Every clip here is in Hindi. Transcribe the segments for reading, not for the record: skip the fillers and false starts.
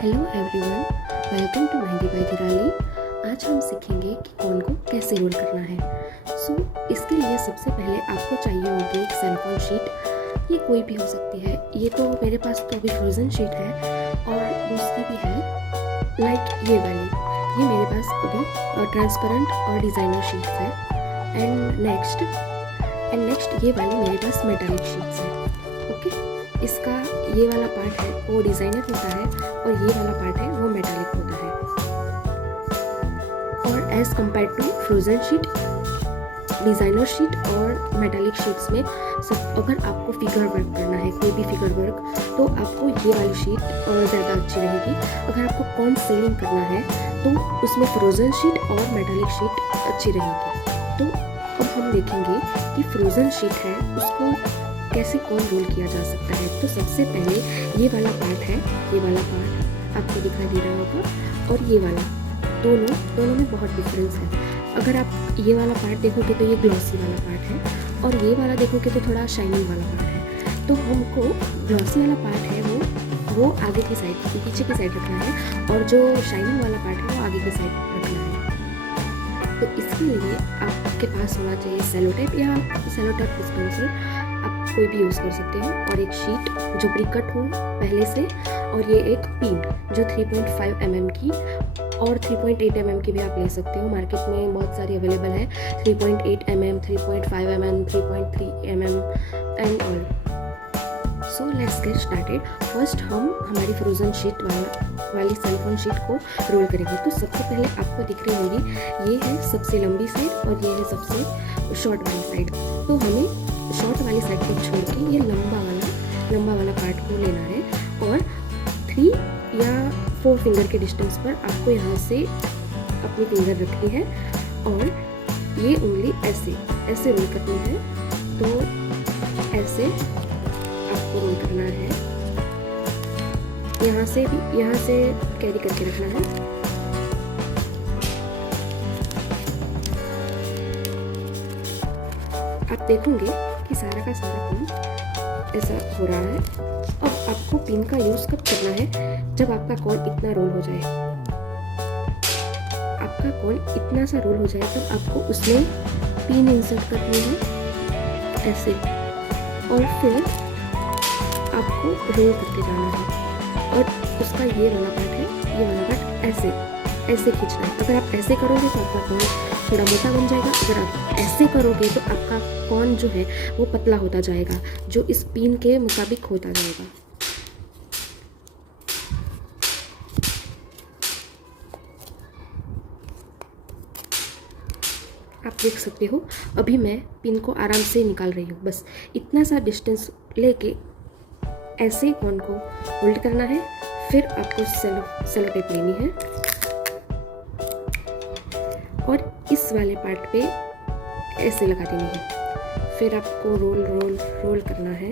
Hello everyone, welcome to mehndi by Dirali. आज हम सीखेंगे कि कॉर्न को कैसे रोल करना है। इसके लिए सबसे पहले आपको चाहिए होगी एक सेलोफेन शीट। ये कोई भी हो सकती है। ये तो मेरे पास तो अभी फ्रोज़न शीट है और दूसरी भी है लाइक ये वाली। ये मेरे पास अभी ट्रांसपेरेंट और डिज़ाइनर शीट्स है। एंड नेक्स्ट ये वाली मेरे पास मेटालिक शीट्स है। ओके, इसका ये वाला पार्ट है वो डिज़ाइनर होता है और ये वाला पार्ट है वो मेटालिक होता है। और as compare to frozen sheet, designer sheet और मेटालिक शीट्स में अगर आपको फिगर वर्क करना है, कोई भी फिगर वर्क, तो आपको ये वाली शीट ज़्यादा अच्छी रहेगी। अगर आपको कॉर्न सेलिंग करना है तो उसमें फ्रोज़न शीट और मेटालिक शीट अच्छी रहेगी। तो अब हम देखेंगे कि फ्रोज़न शीट है उसको कैसे कॉर्न रोल किया जा सकता है। तो सबसे पहले ये वाला पार्ट है, ये वाला पार्ट आपको दिखाई दे रहा होगा, और ये वाला, दोनों में बहुत डिफरेंस है। अगर आप ये वाला पार्ट देखोगे तो ये ग्लॉसी वाला पार्ट है, और ये वाला देखोगे तो थोड़ा शाइनिंग वाला पार्ट है। तो हमको ग्लॉसी वाला पार्ट है वो आगे की साइड, पीछे की साइड रखना है, और जो शाइनिंग वाला पार्ट है वो आगे की साइड रखना है। तो इसके लिए आपके पास होना चाहिए सेलो टेप या सेलो टेप डिस्पेंसर, आप कोई भी यूज़ कर सकते हो, और एक शीट जो प्री कट हो पहले से, और ये एक पिन जो 3.5 mm की और 3.8 mm की भी आप ले सकते हो। मार्केट में बहुत सारी अवेलेबल है, 3.8 mm, 3.5 mm, 3.3 mm and all. So let's get started. First हम हमारी फ्रोज़न शीट वाली सेलोफेन शीट को रोल करेंगे। तो सबसे पहले आपको दिख रही होगी ये है सबसे लंबी साइड और ये है सबसे शॉर्ट वाली साइड। तो हमें शॉर्ट वाली साइड को छोड़ के ये लंबा वाला पार्ट को लेना है, और 3 या 4 फिंगर के डिस्टेंस पर आपको यहाँ से अपनी फिंगर रखनी है और ये उंगली ऐसे रोल करनी है। तो ऐसे आपको रोल करना है, यहाँ से कैरी करके रखना है। आप देखोगे कि सारा का सारा कॉर्न ऐसा हो रहा है। अब आपको पिन का यूज़ कब करना है? जब आपका कॉर्न इतना रोल हो जाए, आपका कॉर्न इतना सा रोल हो जाए तब आपको उसमें पिन इंसर्ट करनी है ऐसे, और फिर आपको रोल करके जाना है, और उसका ये वाला पार्ट है, ये वाला पार्ट ऐसे खींचना है। अगर आप ऐसे करोगे तो आपका कॉर्न थोड़ा मोटा बन जाएगा, अगर आप ऐसे करोगे तो आपका कॉर्न जो है वो पतला होता जाएगा, जो इस पिन के मुताबिक होता जाएगा। आप देख सकते हो अभी मैं पिन को आराम से निकाल रही हूँ। बस इतना सा डिस्टेंस लेके ऐसे कॉर्न को होल्ड करना है, फिर आपको सेलो टेप लेनी है और इस वाले पार्ट पे ऐसे लगा देनी है। फिर आपको रोल करना है,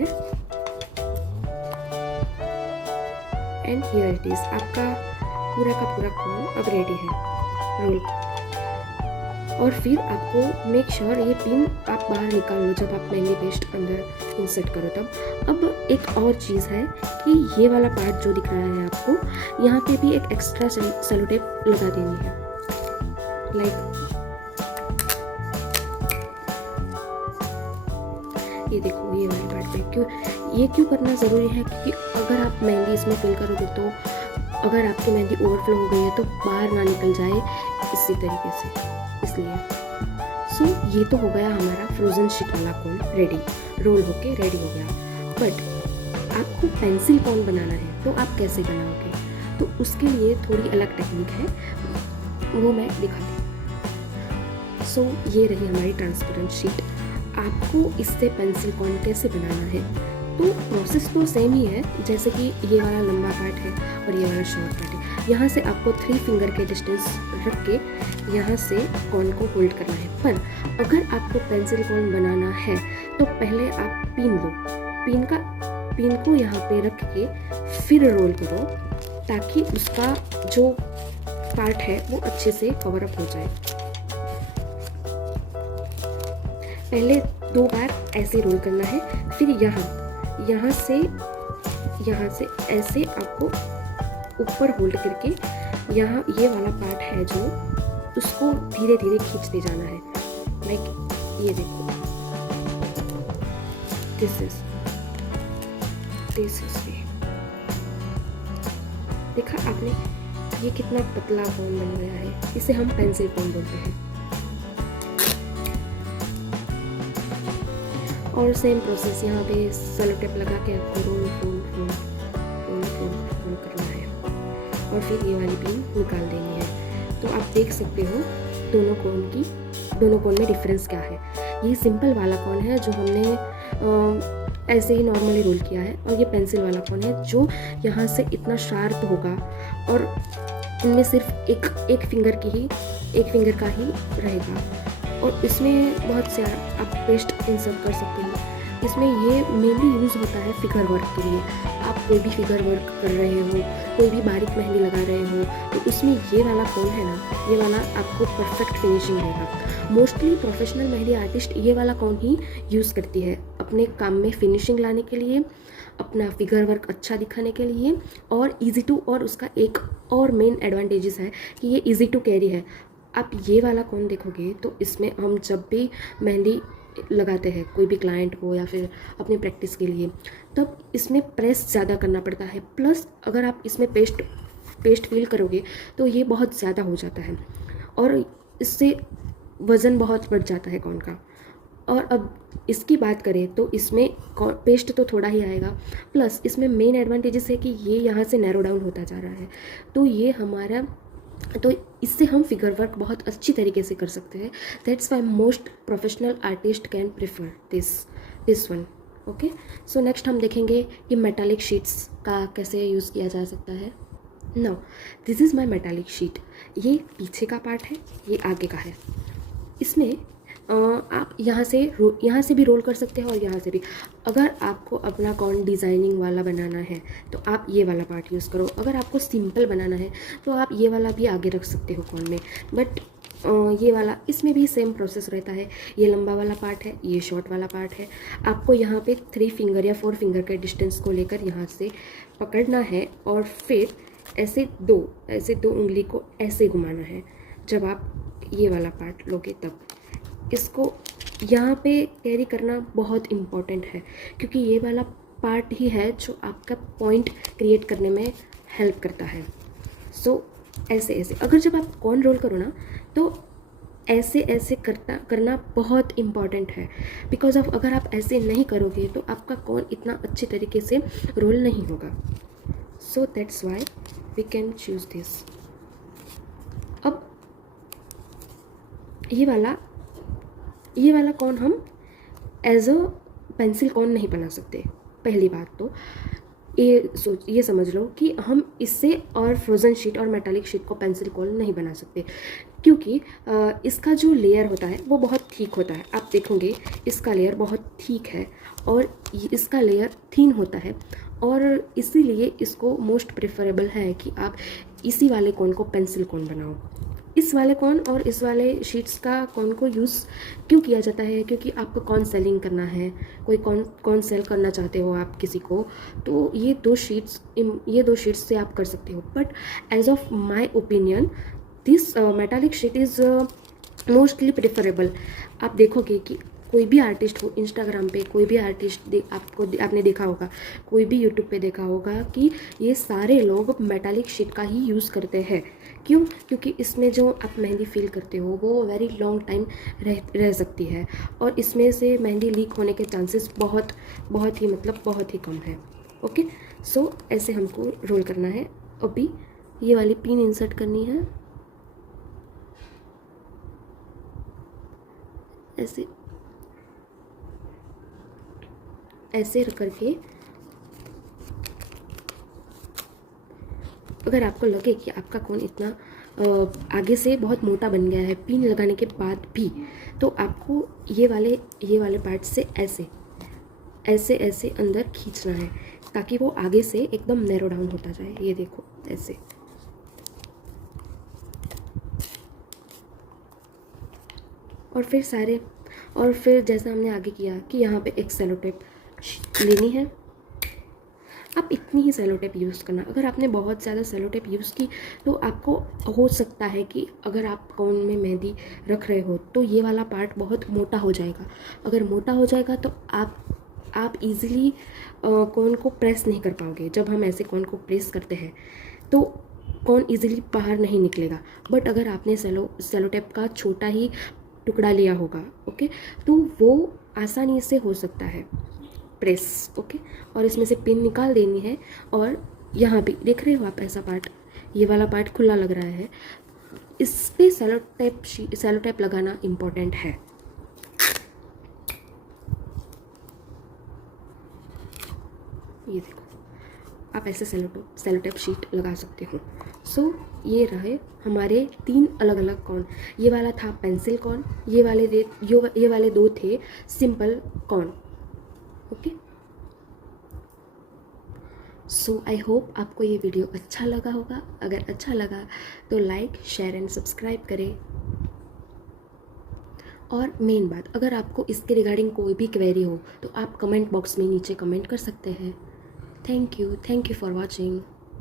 एंड हियर इट इज। आपका पूरा का पूरा कॉर्न अब रेडी है रोल। और फिर आपको मेक श्योर ये पिन आप बाहर निकाल लो जब आप मेहंदी पेस्ट अंदर इंसर्ट करो तब। अब एक और चीज़ है कि ये वाला पार्ट जो दिख रहा है आपको, यहाँ पे भी एक एक्स्ट्रा सेलो टेप लगा देनी है, लाइक ये देखो ये वाले पार्ट पे। क्यों करना ज़रूरी है? क्योंकि अगर आप मेहंदी इसमें फिल करोगे तो अगर आपकी मेहंदी ओवरफ्लो हो गई है तो बाहर ना निकल जाए इसी तरीके से, इसलिए। ये तो हो गया हमारा फ्रोज़न शीट वाला कॉर्न रेडी, रोल होके रेडी हो गया। बट आपको पेंसिल कॉर्न बनाना है तो आप कैसे बनाओगे? तो उसके लिए थोड़ी अलग टेक्निक है, वो मैं दिखाती हूँ। ये रही हमारी ट्रांसपेरेंट शीट। आपको इससे पेंसिल कॉर्न कैसे बनाना है? तो प्रोसेस तो सेम ही है, जैसे कि ये वाला लंबा पार्ट है और ये वाला शॉर्ट पार्ट है। यहाँ से आपको 3 फिंगर के डिस्टेंस रख के यहाँ से कॉर्न को होल्ड करना है। पर अगर आपको पेंसिल कॉर्न बनाना है तो पहले आप पिन लो, पिन को यहाँ पे रख के फिर रोल करो, ताकि उसका जो पार्ट है वो अच्छे से कवर अप हो जाए। पहले 2 बार ऐसे रोल करना है, फिर यहाँ से ऐसे आपको ऊपर होल्ड करके यहाँ ये वाला पार्ट है जो उसको धीरे धीरे खींचते जाना है। लाइक ये देखो, दिस इज वे। देखा आपने, ये कितना पतला कोन बन गया है। इसे हम पेंसिल कोन बोलते हैं। और सेम प्रोसेस यहाँ पे सेलो टेप लगा के आपको रोल करना है और फिर ये वाली पिन निकाल देनी है। तो आप देख सकते हो दोनों कोन में डिफरेंस क्या है। ये सिंपल वाला कोन है जो हमने ऐसे ही नॉर्मली रोल किया है, और ये पेंसिल वाला कोन है जो यहाँ से इतना शार्प होगा और इनमें सिर्फ एक फिंगर का ही रहेगा। और इसमें बहुत से आप पेस्ट इंसर्ट कर सकते हो। इसमें ये मेनली यूज़ होता है फिगर वर्क के लिए। आप कोई भी फिगर वर्क कर रहे हो, कोई भी बारीक मेहंदी लगा रहे हो, तो उसमें ये वाला कोन है ना, ये वाला आपको परफेक्ट फिनिशिंग देगा। मोस्टली प्रोफेशनल मेहंदी आर्टिस्ट ये वाला कोन ही यूज़ करती है अपने काम में फिनिशिंग लाने के लिए, अपना फिगर वर्क अच्छा दिखाने के लिए, और ईजी टू। और उसका एक और मेन एडवांटेजेस है कि ये ईजी टू कैरी है। आप ये वाला कोन देखोगे तो इसमें हम जब भी मेहंदी लगाते हैं कोई भी क्लाइंट को या फिर अपनी प्रैक्टिस के लिए, तब इसमें प्रेस ज़्यादा करना पड़ता है। प्लस अगर आप इसमें पेस्ट फील करोगे तो ये बहुत ज़्यादा हो जाता है और इससे वज़न बहुत बढ़ जाता है कोन का। और अब इसकी बात करें तो इसमें पेस्ट तो थोड़ा ही आएगा, प्लस इसमें मेन एडवांटेजेस है कि ये यहाँ से नैरो डाउन होता जा रहा है। तो इससे हम फिगर वर्क बहुत अच्छी तरीके से कर सकते हैं। That's why most professional artist can prefer this one. Okay, so next हम देखेंगे कि मेटालिक शीट्स का कैसे यूज़ किया जा सकता है। Now this is my metallic sheet. ये पीछे का पार्ट है, ये आगे का है। इसमें आप यहाँ से भी रोल कर सकते हैं और यहाँ से भी। अगर आपको अपना कोन डिज़ाइनिंग वाला बनाना है तो आप ये वाला पार्ट यूज़ करो। अगर आपको सिंपल बनाना है तो आप ये वाला भी आगे रख सकते हो कोन में। बट ये वाला, इसमें भी सेम प्रोसेस रहता है। ये लंबा वाला पार्ट है, ये शॉर्ट वाला पार्ट है। आपको यहाँ पे 3 फिंगर या 4 फिंगर के डिस्टेंस को लेकर यहाँ से पकड़ना है और फिर ऐसे दो उंगली को ऐसे घुमाना है। जब आप ये वाला पार्ट लोगे तब इसको यहाँ पे कैरी करना बहुत इम्पॉर्टेंट है, क्योंकि ये वाला पार्ट ही है जो आपका पॉइंट क्रिएट करने में हेल्प करता है। सो ऐसे अगर जब आप कॉर्न रोल करो ना तो ऐसे करना बहुत इम्पॉर्टेंट है। बिकॉज ऑफ अगर आप ऐसे नहीं करोगे तो आपका कॉर्न इतना अच्छे तरीके से रोल नहीं होगा। So that's why we can choose this. अब ये वाला कॉर्न हम एज अ पेंसिल कॉर्न नहीं बना सकते। पहली बात तो ये समझ लो कि हम इससे और फ्रोज़न शीट और मेटालिक शीट को पेंसिल कॉर्न नहीं बना सकते, क्योंकि इसका जो लेयर होता है वो बहुत थिक होता है। आप देखोगे इसका लेयर बहुत थिक है और इसका लेयर थिन होता है, और इसीलिए इसको मोस्ट प्रेफरेबल है कि आप इसी वाले कॉर्न को पेंसिल कॉर्न बनाओ। इस वाले कॉर्न और इस वाले शीट्स का कॉर्न को यूज़ क्यों किया जाता है? क्योंकि आपको कॉर्न सेलिंग करना है, कोई कॉर्न सेल करना चाहते हो आप किसी को, तो ये दो शीट्स से आप कर सकते हो। But as of my opinion this metallic sheet is mostly preferable. आप देखोगे कि कोई भी आर्टिस्ट हो, इंस्टाग्राम पे कोई भी आर्टिस्ट आपने देखा होगा, कोई भी यूट्यूब पे देखा होगा कि ये सारे लोग मेटालिक शीट का ही यूज़ करते हैं। क्यों? क्योंकि इसमें जो आप मेहंदी फील करते हो वो वेरी लॉन्ग टाइम रह सकती है, और इसमें से मेहंदी लीक होने के चांसेस बहुत ही कम है। ओके, सो ऐसे हमको रोल करना है। अभी ये वाली पिन इंसर्ट करनी है, ऐसे रख करके। अगर आपको लगे कि आपका कोन इतना आगे से बहुत मोटा बन गया है पिन लगाने के बाद भी, तो आपको ये वाले पार्ट से ऐसे अंदर खींचना है ताकि वो आगे से एकदम नैरो डाउन होता जाए। ये देखो ऐसे। और फिर जैसा हमने आगे किया कि यहाँ पे एक सेलो टेप लेनी है। आप इतनी ही सेलो टेप यूज़ करना। अगर आपने बहुत ज़्यादा सेलो टेप यूज़ की तो आपको हो सकता है कि अगर आप कोन में मेहंदी रख रहे हो तो ये वाला पार्ट बहुत मोटा हो जाएगा। अगर मोटा हो जाएगा तो आप इजीली कोन को प्रेस नहीं कर पाओगे। जब हम ऐसे कोन को प्रेस करते हैं तो कोन इजीली बाहर नहीं निकलेगा। बट अगर आपने सेलो टेप का छोटा ही टुकड़ा लिया होगा, ओके, तो वो आसानी से हो सकता है प्रेस, ओके। और इसमें से पिन निकाल देनी है। और यहाँ भी देख रहे हो आप, ऐसा पार्ट, ये वाला पार्ट खुला लग रहा है, इस पे सेलो टेप लगाना इम्पोर्टेंट है। ये देखो, आप ऐसे सेलो टेप शीट लगा सकते हो। सो ये रहे हमारे 3 अलग अलग कॉर्न। ये वाला था पेंसिल कॉर्न, ये वाले 2 थे simple corn, okay. So I hope आपको ये वीडियो अच्छा लगा होगा। अगर अच्छा लगा तो लाइक, शेयर एंड सब्सक्राइब करें। और मेन बात, अगर आपको इसके रिगार्डिंग कोई भी क्वेरी हो तो आप कमेंट बॉक्स में नीचे कमेंट कर सकते हैं। Thank you for watching.